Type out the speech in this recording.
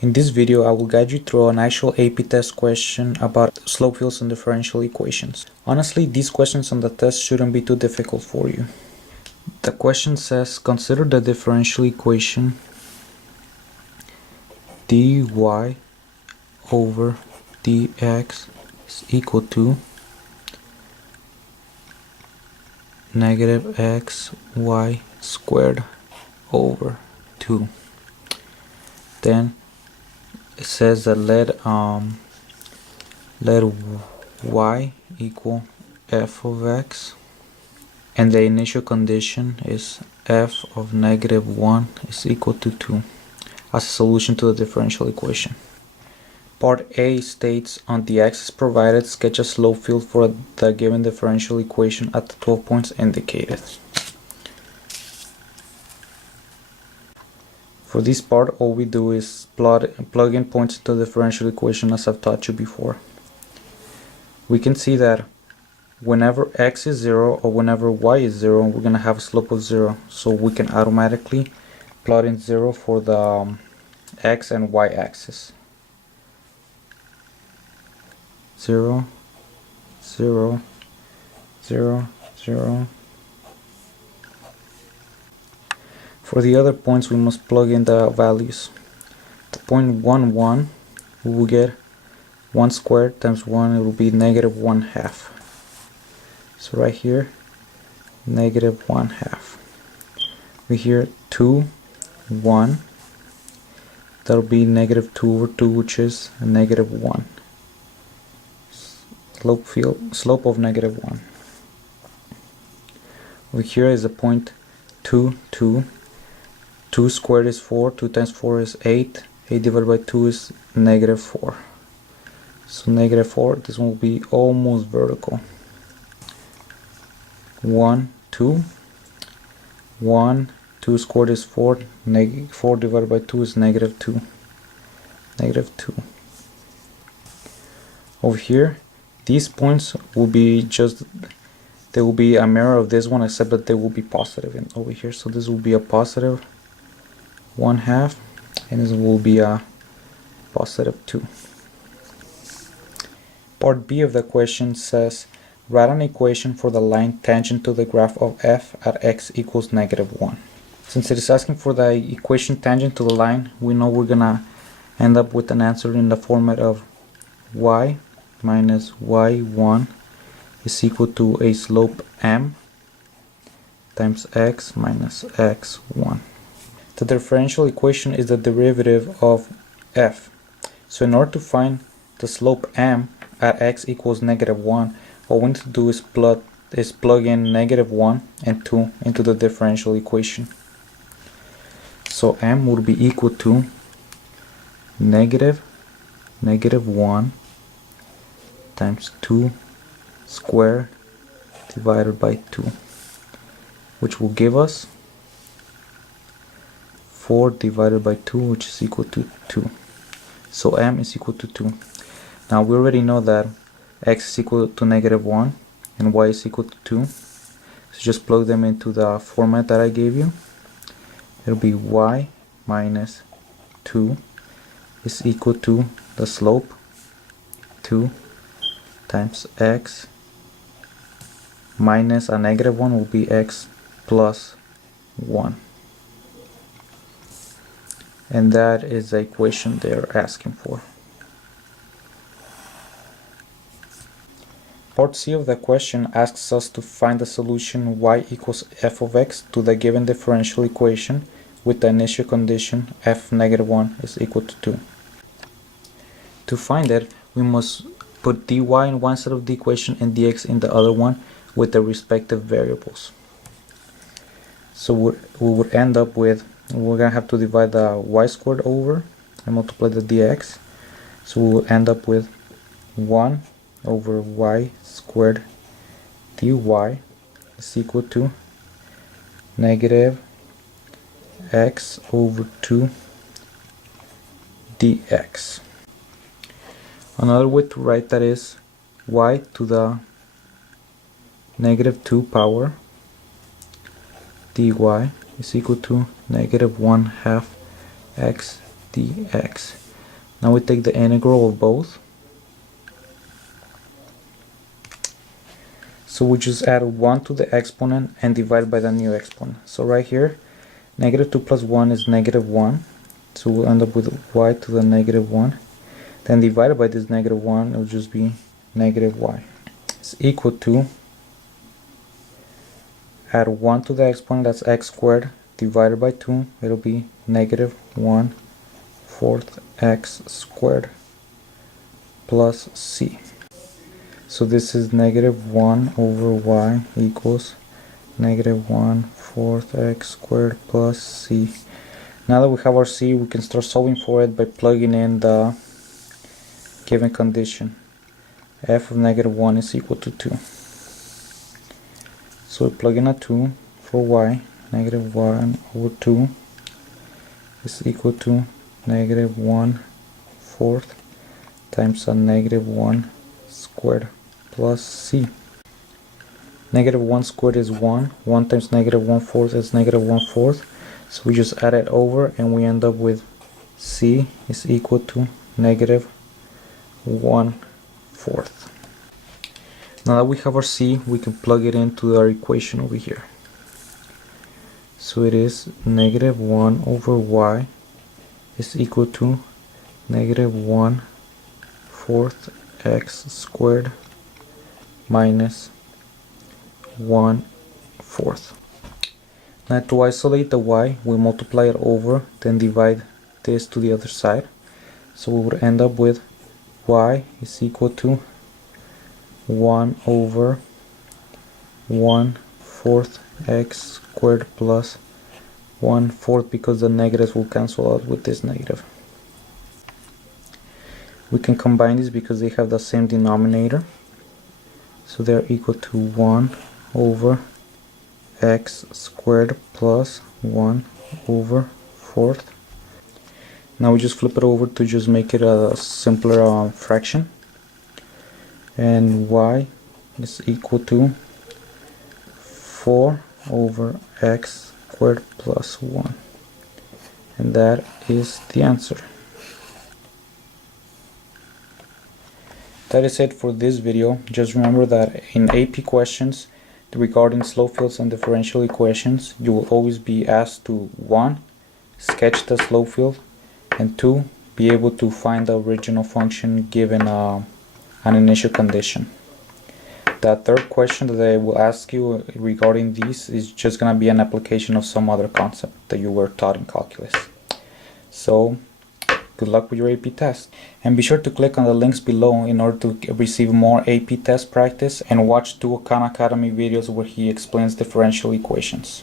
In this video, I will guide you through an actual AP test question about slope fields and differential equations. Honestly, these questions on the test shouldn't be too difficult for you. The question says, consider the differential equation dy over dx is equal to negative xy squared over 2. Then it says that let y equal f of x, and the initial condition is f of negative 1 is equal to 2 as a solution to the differential equation. Part A states, on the axis provided, sketch a slope field for the given differential equation at the 12 points indicated. For this part, all we do is plug in points into the differential equation as I've taught you before. We can see that whenever x is 0 or whenever y is 0, we're going to have a slope of 0. So we can automatically plot in 0 for the x and y axis. 0, 0, 0, 0. For the other points, we must plug in the values. The point 1, 1, we will get 1 squared times 1, it will be negative 1/2. So right here, negative 1/2. We here 2, 1, that will be negative 2 over 2, which is a negative 1. Slope of negative 1. Over here is a point 2, 2. 2 squared is 4, 2 times 4 is 8, 8 divided by 2 is negative 4. So negative 4, this one will be almost vertical. 1, 2, 1, 2 squared is 4, 4 divided by 2 is negative 2, negative 2. Over here, these points will be they will be a mirror of this one, except that they will be positive over here. So this will be a positive 1/2, and this will be a positive 2. Part B of the question says, write an equation for the line tangent to the graph of f at x equals negative 1. Since it is asking for the equation tangent to the line, we know we're gonna end up with an answer in the format of y minus y1 is equal to a slope m times x minus x1. The differential equation is the derivative of f. So in order to find the slope m at x equals negative 1, what we need to do is plug in negative 1 and 2 into the differential equation. So m would be equal to negative 1 times 2 squared divided by 2, which will give us 4 divided by 2, which is equal to 2. So m is equal to 2. Now we already know that x is equal to negative 1 and y is equal to 2. So just plug them into the format that I gave you. It'll be y minus 2 is equal to the slope 2 times x minus a negative 1 will be x plus 1. And that is the equation they're asking for. Part C of the question asks us to find the solution y equals f of x to the given differential equation with the initial condition f negative 1 is equal to 2. To find it, we must put dy in one side of the equation and dx in the other one with the respective variables. So we would end up with, we're going to have to divide the y squared over and multiply the dx. So we will end up with 1 over y squared dy is equal to negative x over 2 dx. Another way to write that is y to the negative 2 power dy is equal to negative 1/2 x dx. Now we take the integral of both. So we just add 1 to the exponent and divide by the new exponent. So right here, negative 2 plus 1 is negative 1. So we'll end up with y to the negative 1. Then divided by this negative 1, it will just be negative y. It's equal to, add 1 to the exponent, that's x squared, divided by 2, it'll be negative 1/4 x squared plus c. So this is negative 1 over y equals negative 1/4 x squared plus c. Now that we have our c, we can start solving for it by plugging in the given condition. F of negative 1 is equal to 2. So we plug in a 2 for y. Negative 1 over 2 is equal to negative 1/4 times a negative 1 squared plus c. Negative 1 squared is 1. 1 times negative 1/4 is negative 1/4. So we just add it over and we end up with c is equal to negative 1/4. Now that we have our c, we can plug it into our equation over here. So it is negative 1 over y is equal to negative 1/4 x squared minus 1/4. Now to isolate the y, we multiply it over, then divide this to the other side. So we would end up with y is equal to 1 over 1/4 x squared plus 1/4, because the negatives will cancel out with this negative. We can combine these because they have the same denominator. So they're equal to 1 over x squared plus 1 over 4. Now we just flip it over to just make it a simpler fraction. And y is equal to 4 over x squared plus 1. And that is the answer. That is it for this video. Just remember that in AP questions regarding slow fields and differential equations, you will always be asked to 1. Sketch the slow field, and 2. Be able to find the original function given an initial condition. The third question that I will ask you regarding these is just going to be an application of some other concept that you were taught in calculus. So good luck with your AP test. And be sure to click on the links below in order to receive more AP test practice and watch 2 Khan Academy videos where he explains differential equations.